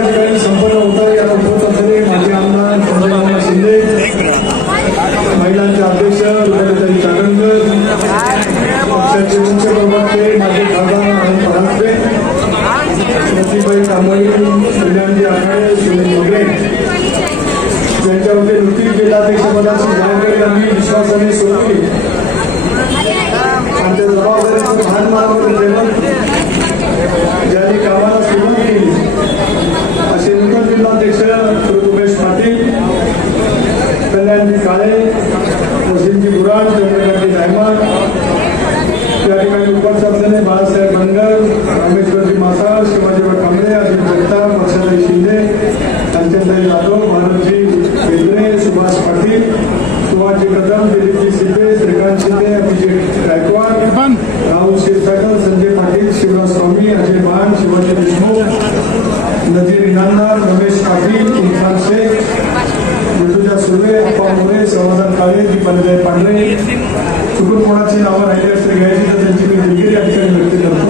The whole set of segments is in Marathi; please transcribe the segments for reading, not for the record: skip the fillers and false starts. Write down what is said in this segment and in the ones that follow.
या ठिकाणी संपन्न होत आहे। याला उपस्थित असलेले माजी आमदार संजय शिंदे, महिलांचे अध्यक्ष रुपाली चाकणकर, पक्षाचे मुख्य प्रवक्ते माजी खासदार आनंद परांजपे, प्रतिभाई कांबळे, कल्याणजी आखाडे, सुनील मोगरे यांच्या वतीने नुकतीच जिल्हाध्यक्षपदाची जबाबदारी आम्ही विश्वासाने सोडली। आमच्या जबाबदारीचं भान मानवून देऊन ज्यांनी कामाला सुरुवात केली असे नूतन जिल्हाध्यक्ष उमेश पाटील, कल्याणजी काळे, वसीमजी बुराड, चंद्रकांतजी जायमान, त्या ठिकाणी उपस्थित असलेले बाळासाहेब बनगर, रामेश्वरजी मासाळ, शिवाजीराव कांबळे, अजित जगताप, वर्षाताई शिंदे, कांचनताई जाधव, भारतजी केंद्रे, सुभाष पाटील, सुभाषजी कदम, दिलीपजी शिंदे, श्रीकांत शिंदे, अभिषेक गायकवाड, राहुल क्षीरसागर, संजय पाटील, शिवराज स्वामी, अजय बाण, शिवाजी देशमुख, नजीर इनामदार, रमेश पाटील, इरफान शेख, ऋतुजा सुर्वे, अप्पा मोरे, समाधान काळे, दीपांजय पांढरे, चुकून कोणाची नावं राहिली असते घ्यायची तर त्यांची मी दिलगिरी या ठिकाणी व्यक्त करतो।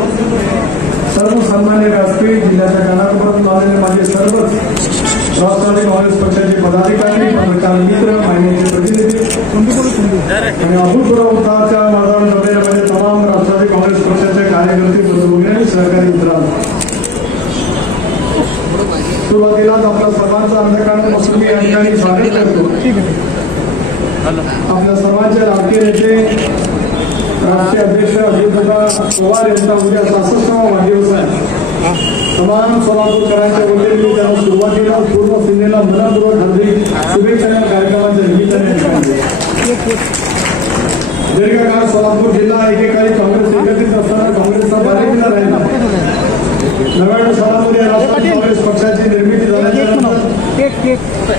सर्व सन्मान्य व्यासपीठ, जिल्ह्याच्या कानाकोपऱ्यात आलेले माझे सर्वच राष्ट्रवादी काँग्रेस पक्षाचे पदाधिकारी, पत्रकार मित्र, माहितीचे प्रतिनिधी आणि अभूतपूर्व उत्साहाच्या वातावरण जमलेल्या तमाम राष्ट्रवादी काँग्रेस पक्षाचे कार्यकर्ते, बंधू आणि सहकारी मित्रांनो, सुरुवातीलाच आपल्या सर्वांचा अंधकारापासून मी या ठिकाणी स्वागत करतो। आपल्या सर्वांचे राष्ट्रीय नेते, राष्ट्रीय अध्यक्ष अजितदादा पवार यांचा उद्या 66वा वाढदिवस आहे। तमाम सोलापूरकरांच्या वतीने मी त्यांना सुरुवातीला पूर्ण सेनेला मनपूर्वक हार्दिक शुभेच्छा कार्यक्रमाच्या निमित्ताने दीर्घकाळ सोलापूर जिल्हा एकेकाळी काँग्रेस एकत्रित असताना काँग्रेसचा बालेकिल्ला राहिला। नव्याण्णव सोलापूर या राष्ट्रवादी काँग्रेस पक्षाची निर्मिती झाल्यानंतर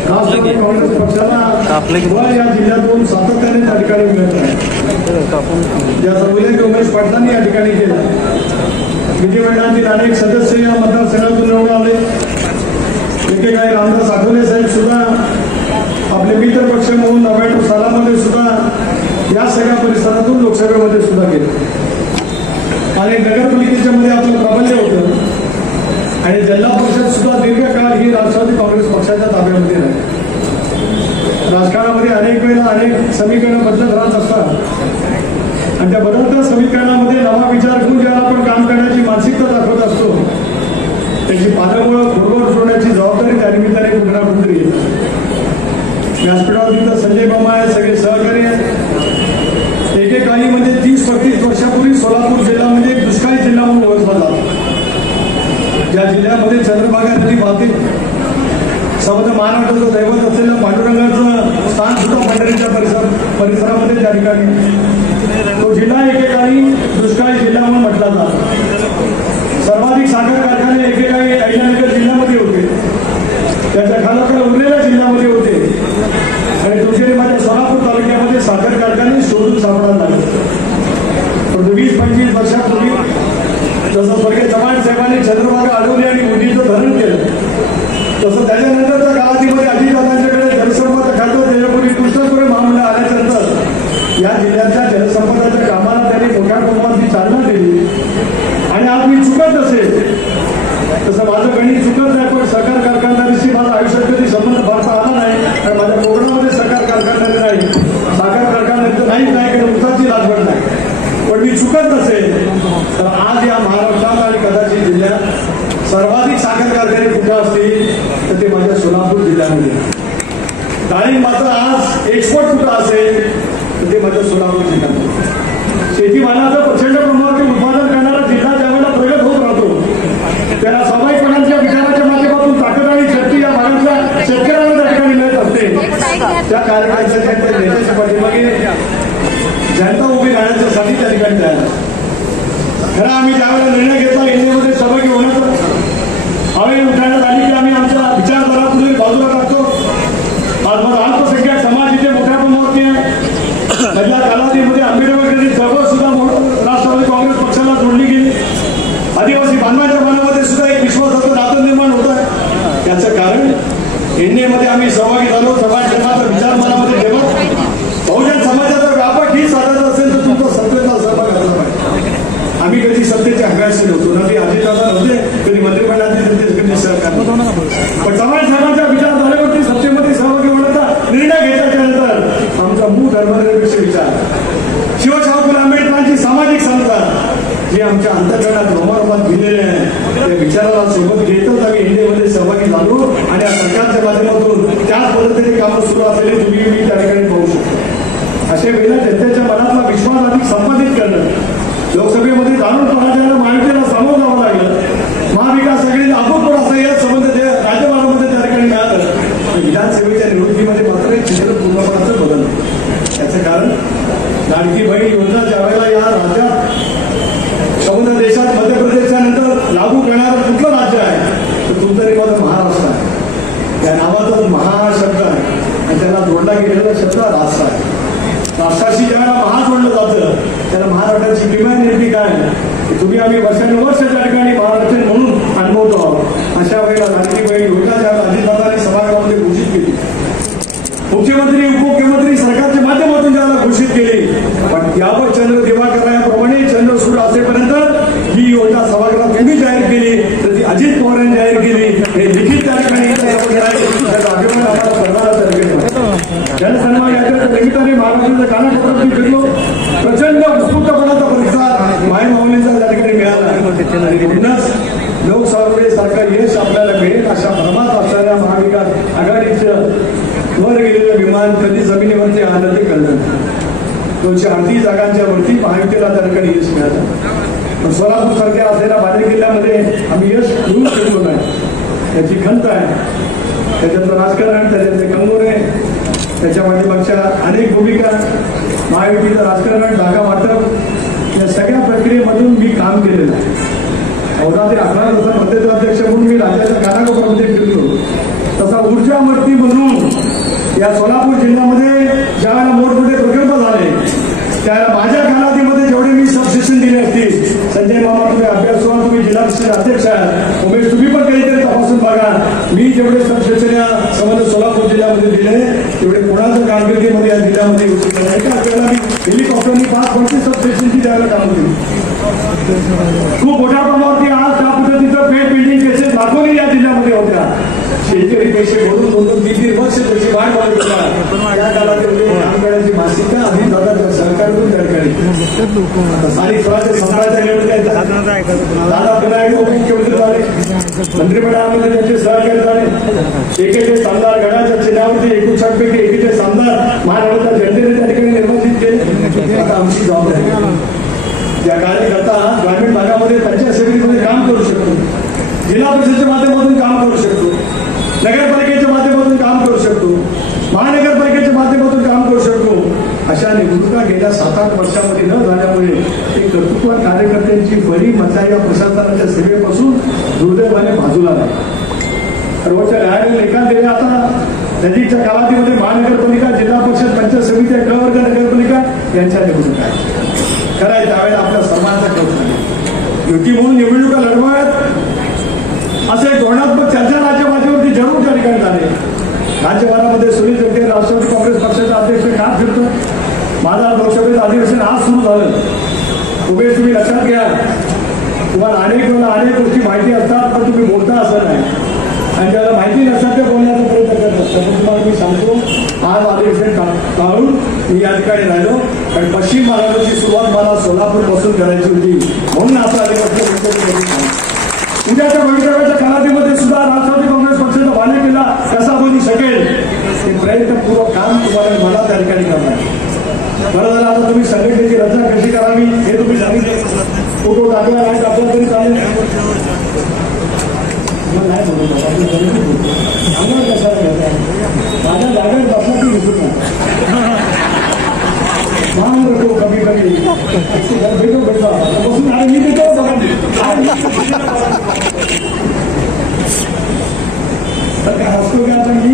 राष्ट्रवादी काँग्रेस पक्षाला या जिल्ह्यातून सातत्याने त्या ठिकाणी मिळत आहे, ज्याचा उल्लेख उमेश पाटलांनी या ठिकाणी केला। विधिमंडळातील अनेक सदस्य या मतदारसंघातून निवडून आले। एकेकाळी रामदास आठवले साहेब सुद्धा आपले मित्र पक्ष म्हणून 99 सालामध्ये सुद्धा या सगळ्या परिसरातून लोकसभेमध्ये सुद्धा गेले आणि नगरपालिकेच्या मध्ये आपलं प्राबल्य होतं आणि जिल्हा परिषद सुद्धा दीर्घकाळ ही राष्ट्रवादी काँग्रेस पक्षाच्या ताब्यामध्ये राहिली। राजकारणामध्ये अनेक वेळेला अनेक समीकरणं बदलत राहत असतात आणि त्या बदलत्या समीकरणामध्ये नवा विचार करून ज्याला आपण काम करण्याची मानसिकता दाखवत असतो त्याची पालमुळं पूर्ववत सोडण्याची जबाबदारी त्या निमित्ताने कुठे ना कुठेतरी येते। व्यासपीठावर तिथं संजय मामा आहे, सगळे सहकारी आहेत। एकेकाळी म्हणजे 30-35 वर्षापूर्वी सोलापूर जिल्हा म्हणजे दुष्काळी जिल्हा म्हणून ओळखला जातो। ज्या जिल्ह्यामध्ये चंद्रभागा नदी वाहते, समजा महाराष्ट्राचं दैवत असलेलं पांडुरंगाचं स्थान सुद्धा पंढरीच्या परिसरामध्ये त्या ठिकाणी तो जिल्हा एकेकाळी दुष्काळी जिल्हा म्हणून म्हटला जातो। सर्वाधिक साखर कारखाने एकेकाळी अहिल्यानगर जिल्ह्यामध्ये होते, त्याच्या खालोखाल उरलेल्या जिल्ह्यामध्ये होते आणि दुसरी माझ्या सोलापूर तालुक्यामध्ये साखर कारखाने शोधून सापडायला लागले। पण 20-25 वर्षापूर्वी जसं स्वर्गीय चव्हाण साहेबांनी चंद्रभागा अडवली आणि मोदीचं धरण केलं, तसं त्याच्यानंतरच्या कालावधीमध्ये अजितदादांच्याकडे जलसंपदा खातं त्याच्यापूर्वी कृष्णसुरे महामंडळ आल्यानंतर या जिल्ह्याच्या जलसंपदाच्या कामाला त्यांनी मोठ्या प्रमाणात चालना दिली आणि आज मी चुकत नसेल तसं माझं गणित चुकत नाही, पण सहकार कारखानदारीशी माझा आयुष्यात कधी संबंध फारसा आला नाही कारण माझ्या कोकणामध्ये सहकार कारखानदारी नाही, साखर कारखान्याचं नाही कारण उसाची लागवड नाही। पण मी चुकत नसेल तर आज या महाराष्ट्रात आणि कदाचित जिल्ह्यात सर्वाधिक साखर कारखाने कुठे असतील तर ते माझ्या सोलापूर जिल्ह्यामध्ये। डाळिंबाचं आज एक्सपोर्ट कुठं असेल तर ते माझ्या सोलापूर जिल्ह्यामध्ये। शेतीमालाचं प्रचंड प्रमाणात उत्पादन करणारा जिल्हा ज्यावेळेला प्रगत होत राहतो त्याला स्वाभाविकपणाच्या विचाराच्या माध्यमातून ताकद आणि शक्ती या भागातल्या शेतकऱ्यांना त्या ठिकाणी मिळत असते। त्या कार्यकर्त्यांच्या नेत्याच्या पाठीमागे जनता उभी राहण्यासाठी त्या ठिकाणी तयार। खरं आम्ही ज्यावेळेला निर्णय घेतला एनडीएमध्ये सहभागी होण्याचा हवे उठाण्यात आली की आम्ही आमच्या विचारधारा पुढे बाजूला टाकतो। आज माझा अल्पसंख्याक समाज इथे मोठ्या प्रमाणावरती आहे। मधल्या कालावधीमध्ये आंबेडकरी चळवळ सुद्धा राष्ट्रवादी काँग्रेस पक्षाला जोडली गेली। आदिवासी बांधवांच्या मनामध्ये सुद्धा एक विश्वासाचं नातं निर्माण होत आहे। याचं कारण एनडीएमध्ये आम्ही सहभागी झालो। समाज जन्माचा विचार मनामध्ये ठेवत बहुजन समाजाचा व्यापक हित साधायचा असेल तर तुमचा सत्तेचा सहभाग असला पाहिजे। आम्ही कधी सत्तेचे हक्काचे नव्हतो ना, ते अजितदादा नव्हते, कधी मंत्रिमंडळाचे कधी सरकार. पण चव्हाण साहेबांच्या विचारधारेवरती सत्तेमध्ये सहभागी होण्याचा निर्णय घेतल्याच्या नंतर आमचा मूळ धर्मनिरपेक्ष विचार, शिवशाहू आंबेडकरांची सामाजिक समता जे आमच्या अंतर्गणात रोमारोमात दिलेले आहे त्या विचाराला सोबत घेतच आम्ही इंडियामध्ये सहभागी झालो आणि या सरकारच्या माध्यमातून त्याच पद्धतीने कामं सुरू असलेले तुम्ही मी त्या ठिकाणी पाहू शकतो. अशा वेळेला जनतेच्या मनातला विश्वास अधिक संपादित करणं, लोकसभेमध्ये दारुण पराजयाला महायुतीला सामोरं जावं लागलं, महाविकास आघाडीला अभूतपूर्व असं या संबंध राज्यभरामध्ये त्या ठिकाणी मिळालं, विधानसभेच्या निवडणुकीमध्ये मात्र चित्र पूर्णपणाचं बदललं. याचं कारण लाडकी बहीण योजना ज्या वेळेला या राज्यात संपूर्ण देशात मध्य प्रदेशच्या नंतर लागू करणारं कुठलं राज्य आहे तर तुमचं रिमोट महाराष्ट्र आहे. या नावाचाच महाशब्द आहे आणि त्याला जोडला गेलेला शब्द राष्ट्र आहे. राष्ट्राशी ज्यावेळेला महा जोडलं जातं त्याला महाराष्ट्राची किमान नेमकी काय तुम्ही आम्ही वर्षानुवर्ष त्या ठिकाणी महाराष्ट्र म्हणून अनुभवतो आहोत. अशा वेळेला लाडकी बहीण योजना ज्या अजितदादांनी सभागृहामध्ये घोषित केली, मुख्यमंत्री उपमुख्यमंत्री सरकारच्या माध्यमातून ज्याला घोषित केली, पण यावर चंद्र दिवाकराप्रमाणे चंद्र सूर्य असेपर्यंत ही योजना सभागृहात तुम्ही जाहीर केली तर ती अजित पवारांनी जाहीर केली. हे लिखित त्या ठिकाणी अभिमान आम्हाला करणारा जनसन्मान यात्रेच्या निमित्ताने महाराष्ट्राच्या कानाकोपऱ्यात फिरलो. प्रचंड उत्स्फूर्तपणाचा प्रतिसाद मायमाऊलींचा त्या ठिकाणी मिळाला आणि म्हणूनच लोकसभेसारखं यश आपल्याला मिळेल अशा भ्रमात असणाऱ्या महाविकास आघाडीचं वर गेलेलं विमान कधी जमिनीवरती आलं ते कळलं. 238 जागांच्या वरती महायुतीला त्या ठिकाणी यश मिळालं. पण सोलापूर सारख्या असलेल्या बाले किल्ल्यामध्ये आम्ही यश घेऊन शकलो नाही. त्याची खंत आहे, त्याच्यातलं राजकारण, त्याच्यातले कंगोरे, त्याच्या पाठीमागच्या अनेक भूमिका, महायुतीचं राजकारण, जागा वाटप या सगळ्या प्रक्रियेमधून मी काम केलेलं आहे. 14 ते 18 वर्ष प्रदेशाध्यक्ष म्हणून मी राज्याच्या कानाकोपऱ्यामध्ये फिरलो. तसा ऊर्जा मंत्री म्हणून या सोलापूर जिल्ह्यामध्ये ज्यावेळेला मोठमोठे प्रकल्प झाले त्यावेळेला माझ्या कालावधीमध्ये जेवढे मी सबस्टेशन दिले असतील, संजय मामा तुम्ही अभ्यास करा, तुम्ही जिल्हा परिषद अध्यक्ष आहात, उमेश तुम्ही पण काहीतरी तपासून बघा, मी जेवढे सबस्टेशन या संबंध सोलापूर जिल्ह्यामध्ये दिले तेवढे कोणाच्या कारकिर्दीमध्ये या जिल्ह्यामध्ये येऊ शकत नाही. एका वेळेला मी हेलिकॉप्टरनी 5-25 सबस्टेशनची त्यावेळेला कामं केली. खूप मोठ्या प्रमाणावरती आज त्या पद्धतीचं पेड बिल्डिंग केसेस दाखवली या जिल्ह्यामध्ये होत्या. शेतकरी पैसे भरून 2-3 वर्ष त्याची वाट बघत होता. त्या कालावधीमध्ये काम करण्याची मानसिकता आधी दादा सरकारकडून त्या ठिकाणी स्थानिक स्वराज्य संस्थांच्या निवडणुका दादा पुन्हा उपमुख्यमंत्री झाले, मंत्रिमंडळामध्ये त्यांचे सहकारी झाले. एकेचे आमदार गडाच्या चिन्हावरती 59 पैकी एकेचे आमदार महाराष्ट्राच्या जनतेने त्या ठिकाणी निर्वाचित केले. आता आमची जबाबदारी ज्या कार्यकर्ता ग्रामीण भागामध्ये त्यांच्या सेवेमध्ये काम करू शकतो, जिल्हा परिषदेच्या माध्यमातून काम करू शकतो, नगरपालिकेच्या माध्यमातून काम करू शकतो, महानगरपालिकेच्या माध्यमातून काम करू शकतो, अशा निवडणुका गेल्या 7-8 वर्षामध्ये न झाल्यामुळे एक कर्तृत्व कार्यकर्त्यांची बरी मजा या प्रशासनाच्या सेवेपासून दुर्दैवाने बाजूला नाही. सर्वोच्च न्यायालयाने निकाल दिले. आता नजीकच्या कालावधीमध्ये महानगरपालिका, जिल्हा परिषद, पंचायत समिती, प्रवर्ग नगरपालिका यांच्या निवडणुका आहेत. खरं आहे त्यावेळेला आपल्या सर्वांचा कौतुक युती म्हणून निवडणुका लढवाव्यात असे धोरणात्मक चर्चा राज्यपातळीवरती जरूर त्या ठिकाणी झाले. राज्यभरामध्ये सुनील तटकरे राष्ट्रवादी काँग्रेस पक्षाचे अध्यक्ष का फिरतो. माझा लोकसभेचं अधिवेशन आज सुरू झालं. उमेश तुम्ही लक्षात घ्या, तुम्हाला अनेक गोष्टी माहिती असतात पण तुम्ही बोलता असं नाही आणि ज्याला माहिती नसतात ते बोलण्याचा प्रयत्न करत असतात. तुम्हाला मी सांगतो आज अधिवेशन काढून मी या ठिकाणी राहिलो कारण पश्चिम महाराष्ट्राची सुरुवात मला सोलापूर पासून करायची होती म्हणून असं अधिवेशन. उद्याच्या भवितव्याच्या कालावधीमध्ये सुद्धा राष्ट्रवादी काँग्रेस पक्षाचा बाले किल्ला कसा बनू शकेल हे प्रयत्नपूर्वक काम तुम्हाला मला त्या ठिकाणी करणार. बरं झालं आता तुम्ही संघटनेची रचना कशी करावी हे तुम्ही सांगितले. फोटो टाकला नाही टाकला तरी चालेल. नाही बोलतो माझ्या जागेत बसला की विसरू नका. मान रखो कमी कमी भेटो भेटो बसून आणि मी देतो बघा हसतो का आता मी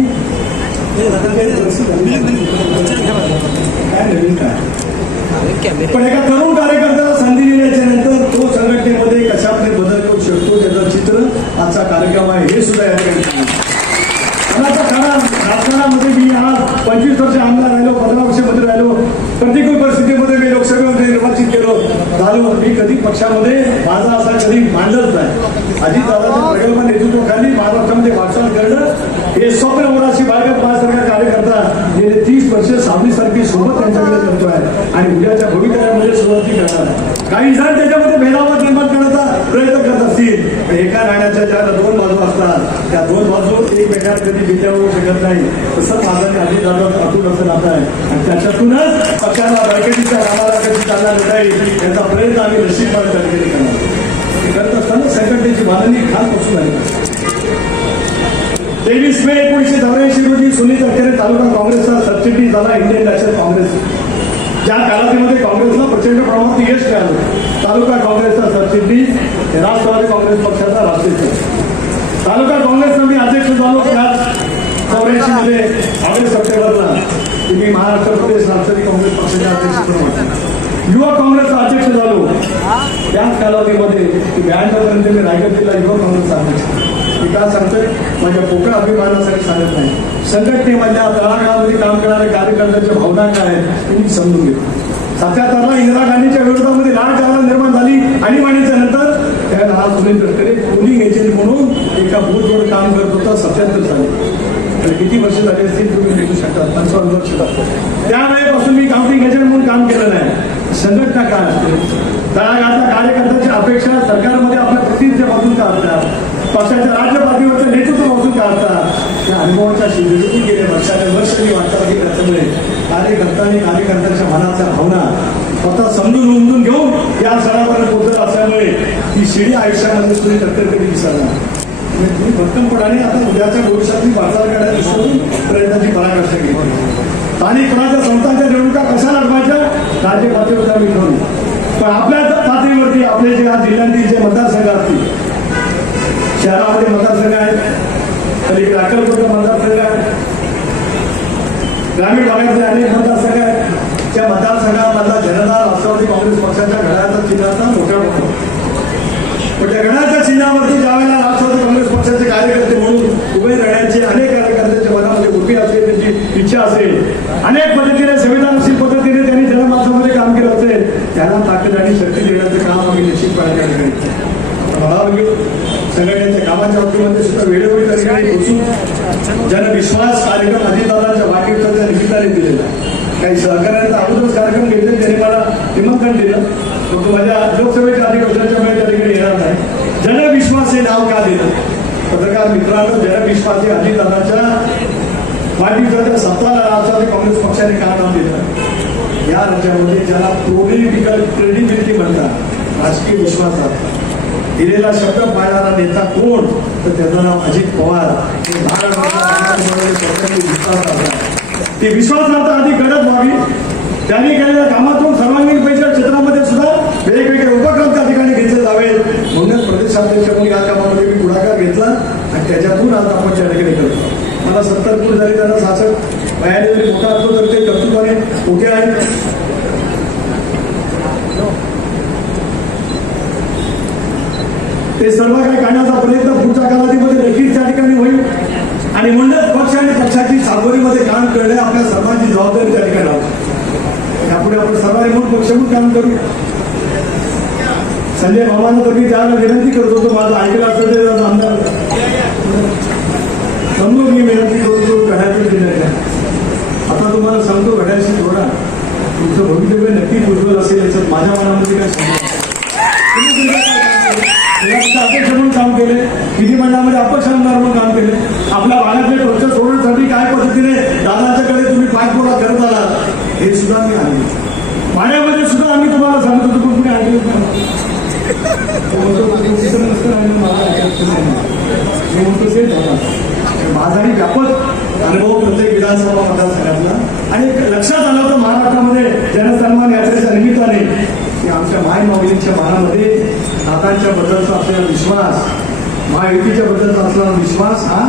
काय नवीन काय पण एका तरुण कार्यकर्त्याला संधी दिल्याच्या नंतर तो संघटनेमध्ये कशामध्ये बदल करू शकतो त्याचं चित्र आजचा कार्यक्रम आहे हे सुद्धा या ठिकाणी. राजकारणामध्ये मी आज 25 वर्ष आमदार राहिलो, 15 वर्ष मंत्री राहिलो. प्रतिकूल परिस्थितीमध्ये मी लोकसभेमध्ये निर्वाचित केलो झालो. मी कधी पक्षामध्ये माझा असा कधी मांडलच नाही. अजितदादाच्या प्रगल्भ नेतृत्वाखाली माझा पक्षामध्ये वाटचाल करणं हे स्वप्न होण्याची बाळगत माझ्यासारखा कार्यकर्ता गेले 30 वर्ष सावलीसारखी सोबत त्यांच्याकडे करतोय आणि उद्याच्या भवितव्यामध्ये सुरुवाती करणार. काही जण त्याच्यामध्ये भेदाभाव निर्माण करण्याचा प्रयत्न करत असतील. एका नाण्याच्या ज्या 2 बाजू असतात त्या 2 बाजू एकमेकांना कधी विजय होऊ शकत नाही. तसंच माझा आधी दादा अतुल असं नातं आहे आणि त्याच्यातूनच पक्षाला बळकटीच्या कामाला कधी चालणार नाही याचा प्रयत्न आम्ही निश्चितपणे कधी करणार. करत असताना संघटनेची बांधणी खासपासून आहे. 23 मे 1984 रोजी सुनील तटकरे तालुका काँग्रेसचा सरचिटणीस झाला इंडियन नॅशनल काँग्रेस. ज्या कालावधीमध्ये काँग्रेसला प्रचंड प्रमाणात यश मिळालं. तालुका काँग्रेसचा सरचिटणीस राष्ट्रवादी काँग्रेस पक्षाचा राष्ट्रीय तालुका काँग्रेसचा मी अध्यक्ष झालो. 84 मध्ये 28 सप्टेंबरला मी महाराष्ट्र प्रदेश राष्ट्रवादी काँग्रेस पक्षाच्या अध्यक्ष युवा काँग्रेसचा अध्यक्ष झालो. त्याच कालावधीमध्ये 92 पर्यंत मी रायगड जिल्हा युवा काँग्रेसचा अध्यक्ष. मी काय सांगतोय माझ्या पोकळ अभिमानासाठी सांगत नाही. संघटनेमधल्या तळागाळामध्ये काम करणाऱ्या कार्यकर्त्यांच्या भावना काय आहेत तुम्ही समजून घेतो. 77ला इंदिरा गांधीच्या विरोधामध्ये लाट निर्माण झाली आणि म्हणण्याच्या नंतर त्या लहान सुनील तटकरे पोलिंग एजंट म्हणून एका बूथवर काम करत होता. 77 साली किती वर्ष झाली असतील तुम्ही लिहू शकता. 55 वर्ष. त्यावेळेपासून मी काउंटिंग एजंट म्हणून काम केलं नाही. संघटना काय असते तळागाळातल्या कार्यकर्त्यांची अपेक्षा सरकारमध्ये आपल्या प्रतिनिधीपासून काढतात. पक्षाच्या राज्य पातळीवरचं नेतृत्वापासून काढतात. त्या अनुभवाच्या शिबिरातून गेले वर्ष मी वाटचाल केली असल्यामुळे कार्यकर्त्यांच्या मनाच्या भावना स्वतः समजून उमजून घेऊन या स्तरापर्यंत पोहोचत असल्यामुळे ती शिडी आयुष्यामध्ये सुनील तटकरे कधी विसरणार. तुम्ही भक्कमपणाने आता उद्याच्या भविष्यातली वाटचाल करण्याची प्रयत्नाची पराकाष्ठा केली. स्थानिक स्वराज्य संस्थांच्या निवडणुका कशा लढवायच्या राज्य पातळीवर आम्ही ठरवू. पण आपल्या पातळीवरती आपले जे जिल्ह्यातील जे मतदारसंघ असतील शहरामध्ये मतदारसंघ आहेत. कधी अक्कलकोट मतदारसंघ आहे. ग्रामीण भागातले अनेक मतदारसंघ आहेत. त्या मतदारसंघामधला जनता राष्ट्रवादी काँग्रेस पक्षाच्या घड्याळाचा चिन्हाचा मोठ्या मोठा पण त्या घड्याळाच्या चिन्हावरती ज्यावेळेला राष्ट्रवादी काँग्रेस पक्षाचे कार्यकर्ते म्हणून उभे राहण्याचे अनेक कार्यकर्त्यांच्या मनामध्ये उभी असेल त्यांची इच्छा असेल. अनेक पद्धतीने संविधानशील पद्धतीने त्यांनी जनमानसामध्ये काम केलं असेल. त्याला ताकद आणि शक्ती देण्याचं काम आम्ही निश्चितपणे करीत. मला संघटनेच्या कामाच्या बाबतीमध्ये सुद्धा वेळोवेळी ठिकाणी पोहोचून जनविश्वास कार्यक्रम अजितदादांच्या वाढदिवसाच्या निमित्ताने दिलेला. काही सहकार्याचा अगोदरच कार्यक्रम घेतले त्यांनी मला निमंत्रण दिलं. तो माझ्या लोकसभेच्या अधिवेशनाच्या वेळी त्या ठिकाणी येणार नाही. जनविश्वास हे नाव का दिलं पत्रकार मित्रांनो. जनविश्वास हे अजितदादांच्या वाढदिवसाच्या 17ला राष्ट्रवादी काँग्रेस पक्षाने का नाव दिलं. या राज्यामध्ये ज्याला पॉलिटिकल क्रेडिबिलिटी म्हणतात राजकीय विश्वासात दिलेला शब्द पाळणारा नेता कोण तर त्याचं नाव अजित पवार. ती विश्वासार्हता अधिक घडत व्हावी. त्यांनी केलेल्या कामातून सर्वांगीण पैशाच्या क्षेत्रामध्ये सुद्धा वेगवेगळे उपक्रम त्या ठिकाणी घेतले जावेत. म्हणूनच प्रदेशाध्यक्ष म्हणून या कामामध्ये मी पुढाकार घेतला आणि त्याच्यातून आज आपण त्या ठिकाणी करतो. मला 70 पूर्ण झाली त्यांना 66 वयाने जरी मोठा असतो तर ते कर्तृत्वाने मोठे आहेत. ते सर्व काही काढण्याचा प्रयत्न पुढच्या कालावधीमध्ये नक्कीच त्या ठिकाणी होईल आणि म्हणूनच पक्ष आणि पक्षाची सावलीमध्ये काम करणे आपल्या सर्वांची जबाबदारी त्या ठिकाणी आहे. यापुढे आपण सर्वांनी म्हणून पक्ष म्हणून काम करू. संजय मामांना तर मी त्याला विनंती करत होतो माझं ऐकलं असतं ते आमदार समजून मी विनंती करतो घड्याळातून दिल्या. आता तुम्हाला सांगतो घड्याळाशी जोडा तुमचं भवितव्य नक्की उज्ज्वल असेल याचं माझ्या मनामध्ये काय सांगतो. अध्यक्ष म्हणून काम केले. विधिमंडळामध्ये अपक्ष आमदार म्हणून काम केले. आपल्या भागातले पक्ष सोडण्यासाठी काय पद्धतीने दादाच्याकडे तुम्ही पाठपुरावा करत आलात हे सुद्धा मी आणले. पाण्यामध्ये सुद्धा आम्ही तुम्हाला सांगत होतो पण कुठे आणले माझाही व्यापक अनुभव प्रत्येक विधानसभा मतदारसंघातला आणि लक्षात आलं होतं महाराष्ट्रामध्ये जनसन्मान यात्रेच्या निमित्ताने की आमच्या माय माऊलींच्या मनामध्ये दादांच्या बद्दलचा असलेला विश्वास महायुतीच्या बद्दलचा असलेला विश्वास हा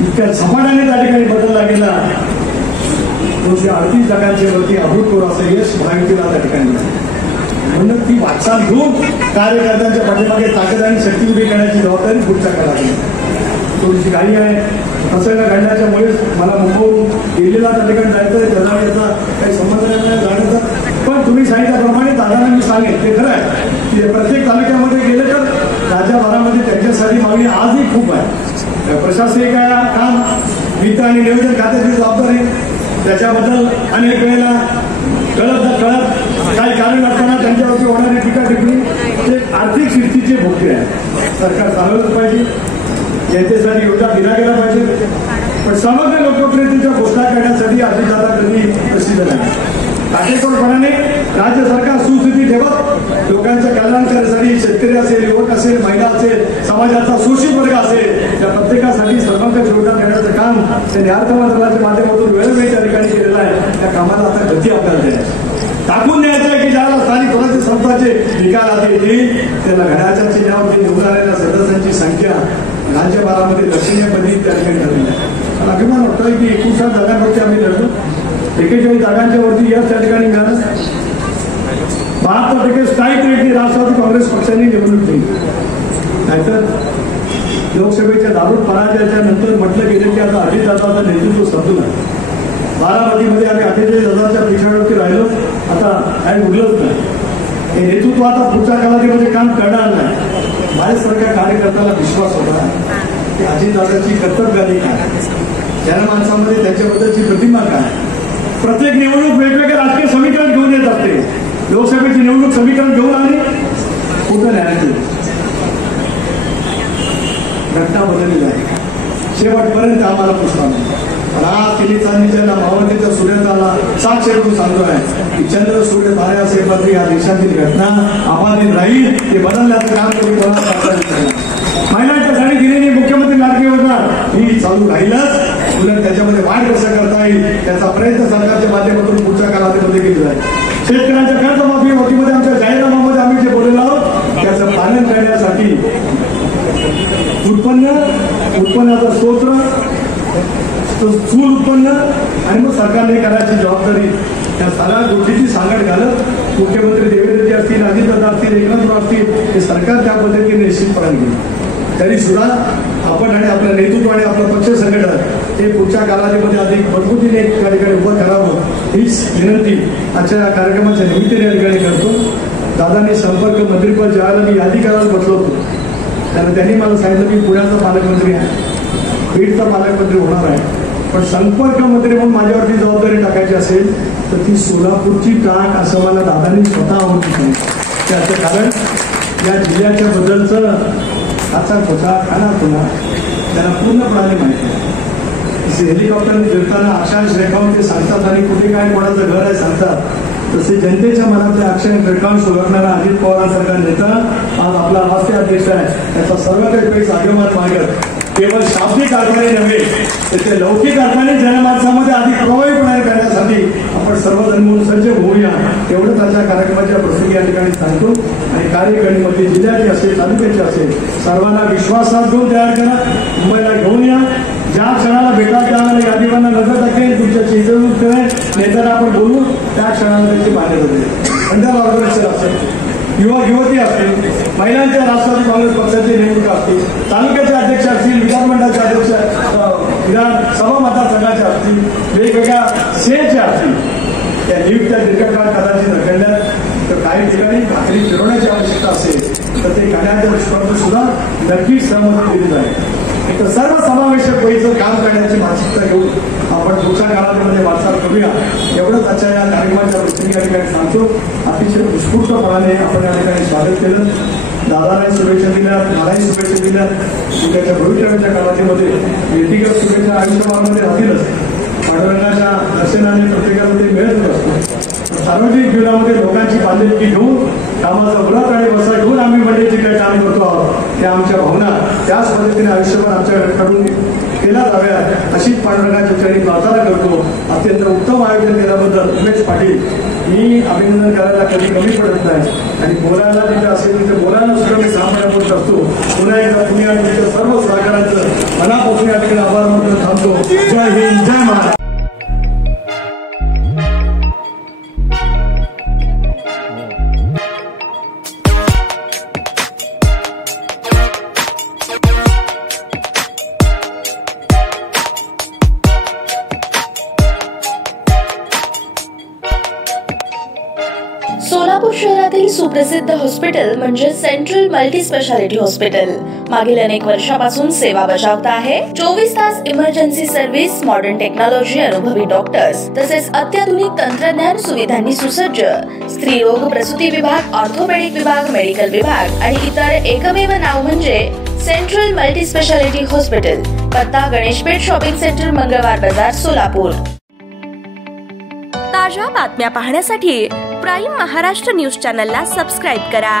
इतक्या झपाट्याने त्या ठिकाणी बदलला गेला. 238 जागांच्या वरती अभूतपूर्व असं यश महायुतीला त्या ठिकाणी म्हणून ती वाटचाल घेऊन कार्यकर्त्यांच्या पाठीमागे ताकद आणि शक्ती उभी करण्याची जबाबदारी पुढच्या काळात थोडीशी गाडी आहे. प्रसंग घडल्याच्यामुळे मला मुंबईहून दिल्लीला त्या ठिकाणी जायचं त्याचा याचा काही संबंध नाही जाण्याचा. पण तुम्ही सांगितल्याप्रमाणे दादांना मी सांगेन ते खरं आहे की प्रत्येक तालुक्यामध्ये गेले तर राज्यभरामध्ये त्यांच्यासाठी मागणी आजही खूप आहे. प्रशासकीय काम वित्त आणि नियोजन खात्याची जबाबदारी, त्याच्याबद्दल अनेक वेळेला कळत काही कारण असताना त्यांच्यावरती होणारी टीका टिप्पणी ते आर्थिक स्थितीचे भोगते आहे. सरकार चालवलंच पाहिजे, जनतेसाठी योजना दिला गेला पाहिजे, पण समग्र लोकप्रियतेच्या घोषणा करण्यासाठी अजितदादा कधी प्रसिद्ध नाही. काटेकोरपणाने राज्य सरकार सुस्थिती ठेवत लोकांच्या कल्याणकारासाठी शेतकरी असेल, युवक असेल, महिला असेल, समाजाचा शोषित वर्ग असेल, या प्रत्येकासाठी सर्वांकष योजना देण्याचं काम त्यांनी अर्थमंत्रालयाच्या माध्यमातून वेळोवेळी त्या ठिकाणी केलेलं आहे. त्या कामाला आता गती आपल्याला द्यायची, टाकून द्यायचं आहे की ज्याला स्थानिक स्वराज्य संस्थांचे निकाल आधी येईल त्याला घड्याच्या चिन्हावरती निवडून आलेल्या सदस्यांची संख्या राज्यभरामध्ये लक्षणीय त्या ठिकाणी ठरली आहे. मला अभिमान वाटतोय की 59 जागांवरती आम्ही लढलो, 41 जागांच्या वरती यश त्या ठिकाणी मिळालं. 72% स्थायिक रेटनी राष्ट्रवादी काँग्रेस पक्षाने निवडणूक केली. नाहीतर लोकसभेच्या दारूण पराजयाच्या नंतर म्हटलं गेलं की आता अजितदादाचं नेतृत्व समजून आहे. बारामतीमध्ये आम्ही 48,000च्या पिछाडीवरती राहिलो, आता काही उरलंच नाही. हे नेतृत्व आता पुढच्या कालावधीमध्ये काम करणार नाही. माझ्यासारख्या कार्यकर्त्याला विश्वास होता की अजितदादाची कर्तव्याने काय, जनमानसामध्ये त्याच्याबद्दलची प्रतिमा काय. प्रत्येक निवडणूक वेगवेगळे राजकीय समीकरण घेऊन येत असते. लोकसभेची निवडणूक समीकरण घेऊन आली, कुठं न्याय घटना बदललेली आहे. शेवटपर्यंत आम्हाला पुष्पा पण आज तिन्ही चांदीच्या मावळतीचा सूर्याला साक्ष करून सांगतोय की चंद्र सूर्य तारे असे पदरी या देशातील घटना अबाधित राहील. ते बदलण्याचं काम करून महिलांच्या साठी दिलेली मुख्यमंत्री लाडकी योजना ही चालू राहीलच, उलट त्याच्यामध्ये वाढ कसं करता येईल त्याचा प्रयत्न सरकारच्या माध्यमातून पुढच्या कालावधीमध्ये केला जाईल. शेतकऱ्यांच्या कर्जमाफी वतीमध्ये आमच्या जाहीरनाम्यामध्ये आम्ही जे बोललेलो आहोत त्याचं पालन करण्यासाठी उत्पन्नाचा स्रोत, स्थूल उत्पन्न आणि मग सरकारने करायची जबाबदारी, त्या सगळ्या गोष्टीची सांगड घालत मुख्यमंत्री देवेंद्रजी असतील, अजितदादा असतील, एकनाथ असतील, हे सरकार त्या पद्धतीने निश्चितपणे घेईल. तरी सुद्धा आपण आणि आपल्या नेतृत्वाने आपलं पक्ष संघटन हे पुढच्या कालावधीमध्ये अधिक मजबूतीने त्या ठिकाणी उभं करावं हीच विनंती आजच्या कार्यक्रमाच्या निमित्ताने या ठिकाणी करतो. दादांनी संपर्क मंत्रीपद ज्यावेळेला मी यादी करायला बसलो होतो त्याला त्यांनी मला सांगितलं की पुण्याचा पालकमंत्री आहे, बीडचा पालकमंत्री होणार आहे, पण संपर्क मंत्री म्हणून माझ्यावरती जबाबदारी टाकायची असेल तर ती सोलापूरची टाक असं मला दादांनी स्वतः आवडून त्याचं कारण या जिल्ह्याच्या बद्दलचं हाचा खोटा खाना पुन्हा त्यांना पूर्णपणाने माहिती आहे. हेलिकॉप्टरने फिरताना अक्षांश रेखावून ते सांगतात आणि कुठे काय कोणाचं घर आहे सांगतात, तसे जनतेच्या मनातले अक्षांश रेखांश ओळखणारा अजित पवारांसारखा नेता आज आपला राष्ट्रीय अध्यक्ष आहे. त्याचा सर्व काही अभिमान मागत केवळ शाब्दिक कारभारी नव्हे तर ते लौकिक अर्थाने जनमानसामध्ये अधिक प्रभावीपणे करण्यासाठी आपण सर्वजण म्हणून सज्ज होऊया एवढंच आजच्या कार्यक्रमाच्या प्रसंगी या ठिकाणी सांगतो. आणि कार्यकारिणीमध्ये जिल्ह्याची असेल, तालुक्याची असेल, सर्वांना विश्वासात घेऊन तयार करा, मुंबईला घेऊन या. ज्या क्षणाला भेटा त्यावेळेला यादीवांना नजर टाकेल, तुमच्या चिंतवणूक करेल, नेत्यांना आपण बोलू त्या क्षणाला त्यांची मान्यता देईल. पंजाब ऑर्गनायझेशन असेल, युवक युवती असतील, महिलांच्या राष्ट्रवादी काँग्रेस पक्षाचे निवडणुका असतील, तालुक्याचे अध्यक्ष असतील, विधानमंडळाचे अध्यक्ष, विधानसभा मतदारसंघाचे असतील, वेगवेगळ्या सेलच्या असतील, त्या नियुक्त्या दीर्घकाळ कदाचित रखडल्यात तर काही ठिकाणी भाकरी फिरवण्याची आवश्यकता असेल तर ते करण्याच्या दृष्टीकोनातून सुद्धा नक्कीच सहमती दिली जाईल. एक सर्व समावेशक वहीचं काम करण्याची मानसिकता घेऊन आपण पुढच्या काळामध्ये वाटचाल करूया एवढंच आजच्या या कार्यक्रमाच्या प्रसंगी या ठिकाणी सांगतो. अतिशय उत्स्फूर्तपणाने आपण या ठिकाणी स्वागत केलं. दादालाही शुभेच्छा दिल्यात, मलाही शुभेच्छा दिल्यात. त्याच्या भविष्याच्या काळामध्ये व्यक्तिगत शुभेच्छा आयुष्यभरामध्ये राहतीलच, पांडुरंगाच्या दर्शनाने प्रत्येकामध्ये मिळत असतो. सार्वजनिक जीवनामध्ये लोकांची बांधिलकी घेऊन कामाचा व्रत आणि वसा घेऊन आम्ही मंडळी जे काही काम करतो आहोत त्या आमच्या भावना त्याच पद्धतीने आयुष्यभर आमच्याकडून केल्या जाव्यात अशीच पांडुरंगाच्या चरणी प्रार्थना करतो. अत्यंत उत्तम आयोजन केल्याबद्दल उमेश पाटील मी अभिनंदन करायला कधी कमी पडत नाही आणि बोलायला जिथे असेल तिथे बोलायला सुद्धा मी सामान्य बोलत असतो. पुन्हा एकदा तुम्ही आणि तुमच्या सर्व सहकार्यांचं मनापासून या ठिकाणी आभार मानून थांबतो. जय हिंद, जय महाराष्ट्र. सोलापूर सोलापूर शहरातील सुप्रसिद्ध हॉस्पिटल म्हणजे सेंट्रल मल्टी स्पेशालिटी हॉस्पिटल मागील अनेक वर्षापासून सेवा बजावत आहे। 24 तास इमर्जन्सी सर्व्हिस, मॉडर्न टेक्नॉलॉजी, अनुभवी डॉक्टर्स तसेच अत्याधुनिक तंत्रज्ञान सुविधांनी सुसज्ज स्त्रीरोग प्रसूती विभाग, ऑर्थोपेडिक विभाग, मेडिकल विभाग आणि इतर एकमेव नाव म्हणजे सेंट्रल मल्टी स्पेशालिटी हॉस्पिटल। पत्ता गणेशपेठ शॉपिंग सेंटर, मंगळवार बाजार, सोलापूर। ताज्या बातम्या पाहण्यासाठी प्राईम महाराष्ट्र न्यूज चॅनलला सबस्क्राईब करा।